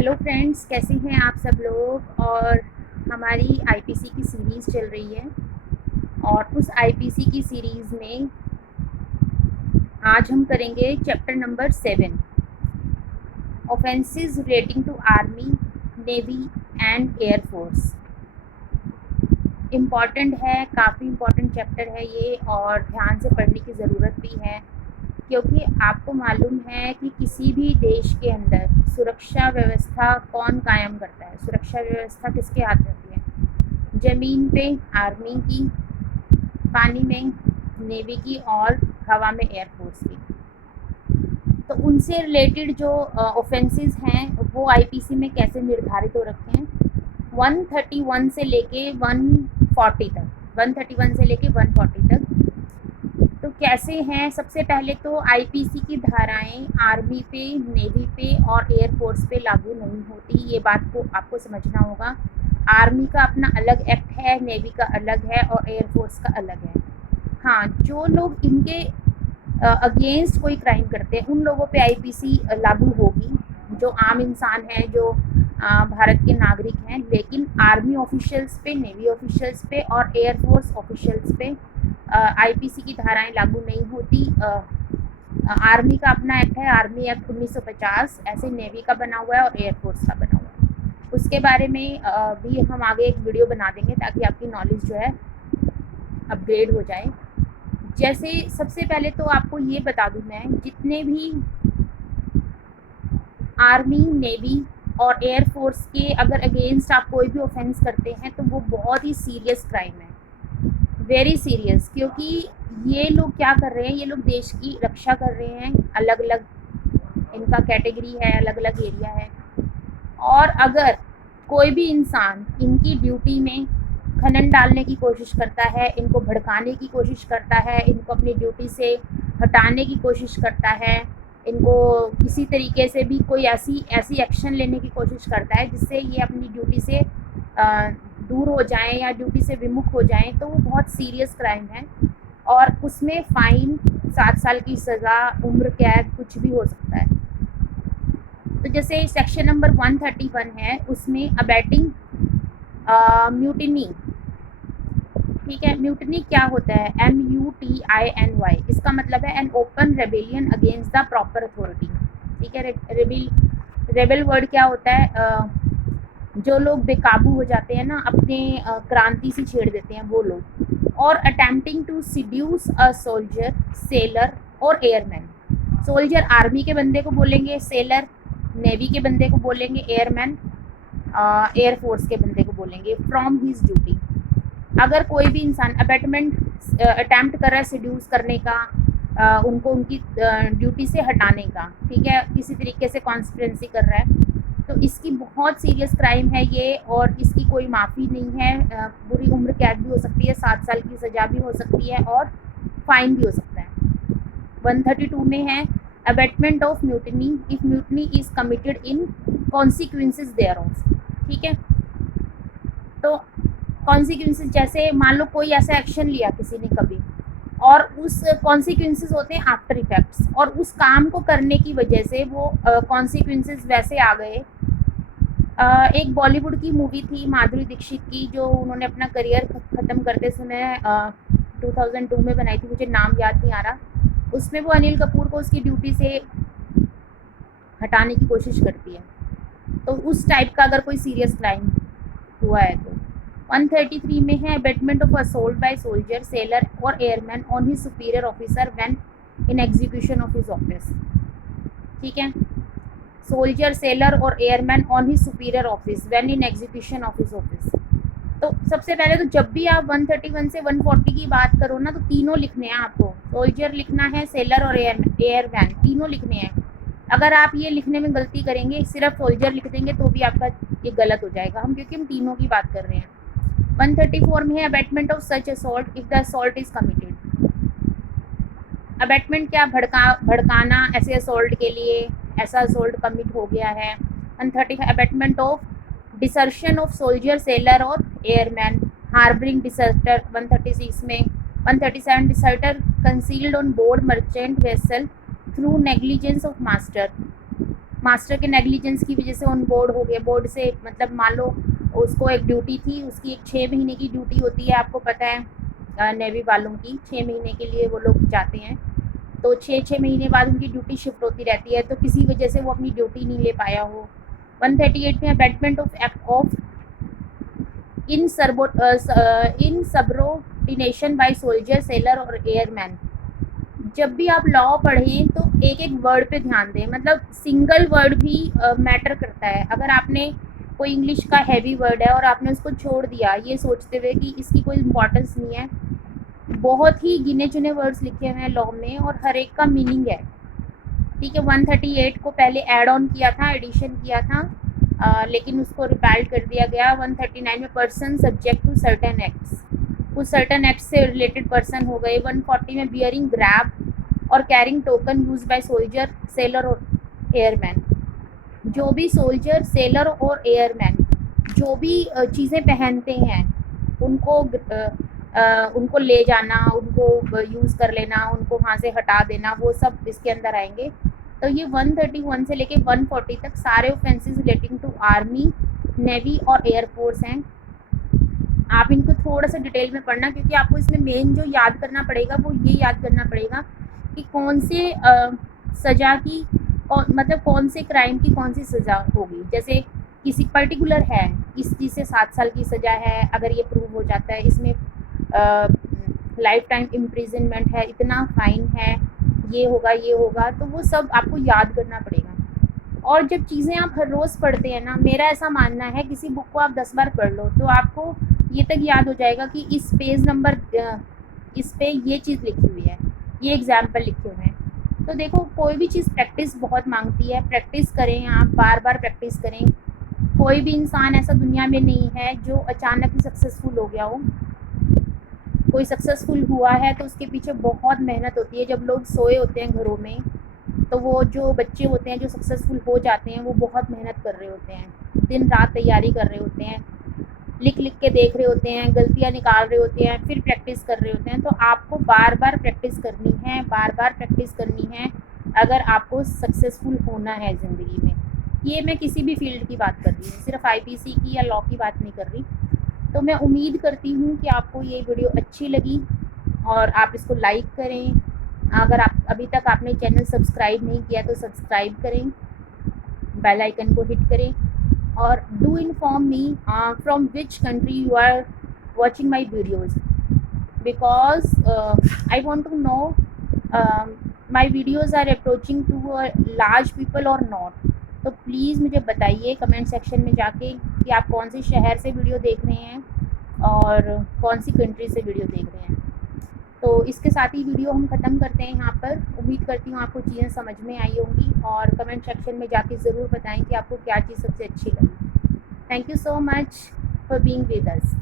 Hello friends, कैसे हैं आप सब लोग। और हमारी आईपीसी की सीरीज़ चल रही है और उस आईपीसी की सीरीज़ में आज हम करेंगे chapter number 7, offences relating to army, navy and air force. Important है, काफ़ी इम्पॉर्टेंट चैप्टर है ये और ध्यान से पढ़ने की ज़रूरत भी है, क्योंकि आपको मालूम है कि किसी भी देश के अंदर सुरक्षा व्यवस्था कौन कायम करता है। सुरक्षा व्यवस्था किसके हाथ रहती है? ज़मीन पे आर्मी की, पानी में नेवी की और हवा में एयरफोर्स की। तो उनसे रिलेटेड जो ऑफेंसेस हैं वो आईपीसी में कैसे निर्धारित हो रखे हैं 131 से लेके 140 तक, 131 से लेके 140 तक। तो कैसे हैं? सबसे पहले तो आईपीसी की धाराएं आर्मी पे, नेवी पे और एयरफोर्स पे लागू नहीं होती। ये बात को आपको समझना होगा। आर्मी का अपना अलग एक्ट है, नेवी का अलग है और एयरफोर्स का अलग है। हाँ, जो लोग इनके अगेंस्ट कोई क्राइम करते हैं उन लोगों पे आईपीसी लागू होगी, जो आम इंसान है, जो भारत के नागरिक हैं। लेकिन आर्मी ऑफिशियल्स पे, नेवी ऑफिशियल्स पे और एयरफोर्स ऑफिशियल्स पे आईपीसी की धाराएं लागू नहीं होती। आर्मी का अपना एक्ट है, आर्मी एक्ट 1950, ऐसे नेवी का बना हुआ है और एयरफोर्स का बना हुआ है। उसके बारे में भी हम आगे एक वीडियो बना देंगे ताकि आपकी नॉलेज जो है अपग्रेड हो जाए। जैसे सबसे पहले तो आपको ये बता दूं, मैं जितने भी आर्मी, नेवी और एयरफोर्स के अगर अगेंस्ट आप कोई भी ऑफेंस करते हैं तो वो बहुत ही सीरियस क्राइम है, वेरी सीरियस। क्योंकि ये लोग क्या कर रहे हैं, ये लोग देश की रक्षा कर रहे हैं। अलग अलग इनका कैटेगरी है, अलग अलग एरिया है। और अगर कोई भी इंसान इनकी ड्यूटी में खनन डालने की कोशिश करता है, इनको भड़काने की कोशिश करता है, इनको अपनी ड्यूटी से हटाने की कोशिश करता है, इनको किसी तरीके से भी कोई ऐसी एक्शन लेने की कोशिश करता है जिससे ये अपनी ड्यूटी से दूर हो जाएं या ड्यूटी से विमुख हो जाएं, तो वो बहुत सीरियस क्राइम है और उसमें फ़ाइन, 7 साल की सज़ा, उम्र कैद, कुछ भी हो सकता है। तो जैसे सेक्शन नंबर 131 है, उसमें अबैटिंग म्यूटिनी, ठीक है। म्यूटिनी क्या होता है? MUTINY, इसका मतलब है an open rebellion against the proper authority, ठीक है। रेबेल वर्ड क्या होता है? जो लोग बेकाबू हो जाते हैं ना, अपने क्रांति से छेड़ देते हैं वो लोग। और attempting to seduce a soldier, sailor और एयरमैन। सोल्जर आर्मी के बंदे को बोलेंगे, सेलर नेवी के बंदे को बोलेंगे, एयरमैन एयरफोर्स के बंदे को बोलेंगे, फ्रॉम हिज ड्यूटी। अगर कोई भी इंसान अबैटमेंट अटैम्प्ट कर रहा है सिड्यूस करने का, उनको उनकी ड्यूटी से हटाने का, ठीक है, किसी तरीके से कॉन्स्पिरेंसी कर रहा है, तो इसकी बहुत सीरियस क्राइम है ये और इसकी कोई माफ़ी नहीं है। पूरी उम्र कैद भी हो सकती है, 7 साल की सज़ा भी हो सकती है और फाइन भी हो सकता है। 132 में है abetment of mutiny if mutiny is committed in consequences thereof, ठीक है। तो कॉन्सिक्वेंसेज, जैसे मान लो कोई ऐसा एक्शन लिया किसी ने कभी और उस कॉन्सिक्वेंसेज होते हैं आफ्टर इफेक्ट्स, और उस काम को करने की वजह से वो कॉन्सिक्वेंसेज वैसे आ गए। एक बॉलीवुड की मूवी थी माधुरी दीक्षित की, जो उन्होंने अपना करियर ख़त्म करते समय 2002 में बनाई थी, मुझे नाम याद नहीं आ रहा। उसमें वो अनिल कपूर को उसकी ड्यूटी से हटाने की कोशिश करती है। तो उस टाइप का अगर कोई सीरियस क्राइम हुआ है तो 133 में है abetment of assault by soldier, sailor और airman on his superior officer when in execution of his office, ठीक है। सोल्जर, सेलर और airman on his superior office when in execution of his office. तो सबसे पहले तो जब भी आप 131 से 140 की बात करो ना, तो तीनों लिखने हैं आपको। सोल्जर लिखना है, सेलर और एयरमैन तीनों लिखने हैं। अगर आप ये लिखने में गलती करेंगे, सिर्फ सोल्जर लिख देंगे, तो भी आपका ये गलत हो जाएगा, क्योंकि हम तीनों की बात कर रहे हैं। 134 में है abetment of such assault if the assault is committed. Abatement क्या? भड़काना, ऐसे असॉल्ट के लिए ऐसा असॉल्ट कमिट हो गया है। 135 abetment of desertion of soldier, sailor और एयरमैन, हार्बरिंग डिसर्टर। 136 में 137 deserter concealed on board merchant vessel through negligence of master. Master के नेग्लिजेंस की वजह से ऑन बोर्ड हो गए, बोर्ड से मतलब मान लो उसको एक ड्यूटी थी, उसकी एक 6 महीने की ड्यूटी होती है, आपको पता है नेवी वालों की 6 महीने के लिए वो लोग जाते हैं, तो 6-6 महीने बाद उनकी ड्यूटी शिफ्ट होती रहती है, तो किसी वजह से वो अपनी ड्यूटी नहीं ले पाया हो। 138 में abetment of act of insubordination by soldier, sailor और एयरमैन। जब भी आप लॉ पढ़ें तो एक एक वर्ड पे ध्यान दें, मतलब सिंगल वर्ड भी मैटर करता है। अगर आपने कोई इंग्लिश का हैवी वर्ड है और आपने उसको छोड़ दिया ये सोचते हुए कि इसकी कोई इम्पोर्टेंस नहीं है, बहुत ही गिने चुने वर्ड्स लिखे हुए हैं लॉ में और हर एक का मीनिंग है, ठीक है। 138 को पहले ऐड ऑन किया था, एडिशन किया था, लेकिन उसको रिपेल्ड कर दिया गया। 139 में person subject to certain acts, कुछ सर्टेन एक्ट से रिलेटेड पर्सन हो गए। 140 में बियरिंग ग्रैब और carrying token use by soldier, sailor और एयरमैन। जो भी सोल्जर, सेलर और एयरमैन जो भी चीज़ें पहनते हैं उनको ले जाना, उनको यूज़ कर लेना, उनको वहाँ से हटा देना, वो सब इसके अंदर आएंगे। तो ये 131 से लेके 140 तक सारे offences relating to army, navy और एयरफोर्स हैं। आप इनको थोड़ा सा डिटेल में पढ़ना, क्योंकि आपको इसमें मेन जो याद करना पड़ेगा वो ये याद करना पड़ेगा कि कौन से सज़ा की मतलब कौन से क्राइम की कौन सी सज़ा होगी। जैसे किसी पर्टिकुलर है, इस चीज़ से 7 साल की सज़ा है, अगर ये प्रूव हो जाता है, इसमें लाइफ टाइम इम्प्रिजनमेंट है, इतना फाइन है, ये होगा, तो वो सब आपको याद करना पड़ेगा। और जब चीज़ें आप हर रोज़ पढ़ते हैं ना, मेरा ऐसा मानना है किसी बुक को आप 10 बार पढ़ लो तो आपको ये तक याद हो जाएगा कि इस पेज नंबर इस पे ये चीज़ लिखी हुई है, ये एग्जाम्पल लिखे हुए हैं। तो देखो कोई भी चीज़ प्रैक्टिस बहुत मांगती है, प्रैक्टिस करें, आप बार बार प्रैक्टिस करें। कोई भी इंसान ऐसा दुनिया में नहीं है जो अचानक ही सक्सेसफुल हो गया हो। कोई सक्सेसफुल हुआ है तो उसके पीछे बहुत मेहनत होती है। जब लोग सोए होते हैं घरों में, तो वो जो बच्चे होते हैं जो सक्सेसफुल हो जाते हैं वो बहुत मेहनत कर रहे होते हैं, दिन रात तैयारी कर रहे होते हैं, लिख लिख के देख रहे होते हैं, गलतियां निकाल रहे होते हैं, फिर प्रैक्टिस कर रहे होते हैं। तो आपको बार बार प्रैक्टिस करनी है, बार बार प्रैक्टिस करनी है अगर आपको सक्सेसफुल होना है ज़िंदगी में। ये मैं किसी भी फील्ड की बात कर रही हूँ, सिर्फ IPC की या लॉ की बात नहीं कर रही। तो मैं उम्मीद करती हूँ कि आपको ये वीडियो अच्छी लगी और आप इसको लाइक करें। अगर आप अभी तक आपने चैनल सब्सक्राइब नहीं किया तो सब्सक्राइब करें, बेल आइकन को हिट करें और do inform me from which country you are watching my videos, because I want to know my videos are approaching to a large people or not। तो please मुझे बताइए comment section में जाके कि आप कौन से शहर से वीडियो देख रहे हैं और कौन सी कंट्री से वीडियो देख रहे हैं। तो इसके साथ ही वीडियो हम ख़त्म करते हैं यहाँ पर। उम्मीद करती हूँ आपको चीज़ें समझ में आई होंगी और कमेंट सेक्शन में जाके ज़रूर बताएं कि आपको क्या चीज़ सबसे अच्छी लगी। Thank you so much for being with us.